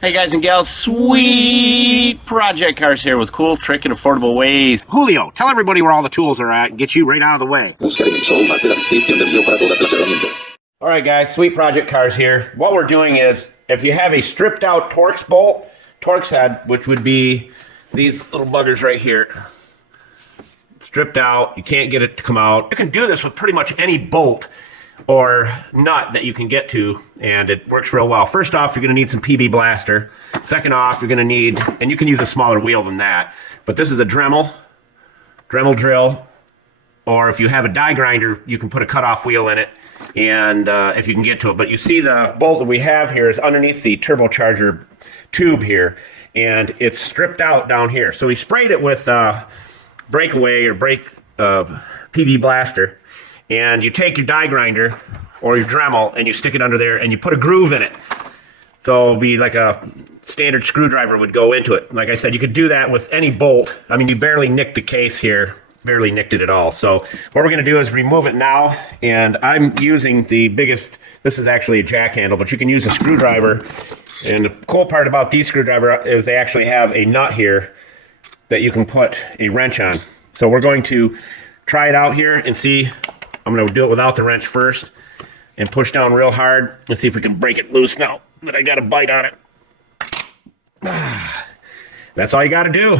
Hey guys and gals, sweet project cars here with cool, trick, and affordable ways. Julio, tell everybody where all the tools are at and get you right out of the way. Alright guys, sweet project cars here. What we're doing is, if you have a stripped out TORX bolt, TORX head, which would be these little buggers right here. Stripped out, you can't get it to come out. You can do this with pretty much any bolt or nut that you can get to, and it works real well. First off, you're going to need some PB blaster. Second off, you're going to need, and you can use a smaller wheel than that, but this is a Dremel drill, or if you have a die grinder, you can put a cutoff wheel in it, and if you can get to it. But you see the bolt that we have here is underneath the turbocharger tube here, and it's stripped out down here. So we sprayed it with breakaway or PB blaster, and you take your die grinder or your Dremel and you stick it under there and you put a groove in it. So it'll be like a standard screwdriver would go into it. Like I said, you could do that with any bolt. I mean, you barely nicked the case here, barely nicked it at all. So what we're gonna do is remove it now, and I'm using the biggest, this is actually a jack handle, but you can use a screwdriver. And the cool part about these screwdriver is they actually have a nut here that you can put a wrench on. So we're going to try it out here and see. I'm going to do it without the wrench first and push down real hard and see if we can break it loose now that I got a bite on it. That's all you got to do.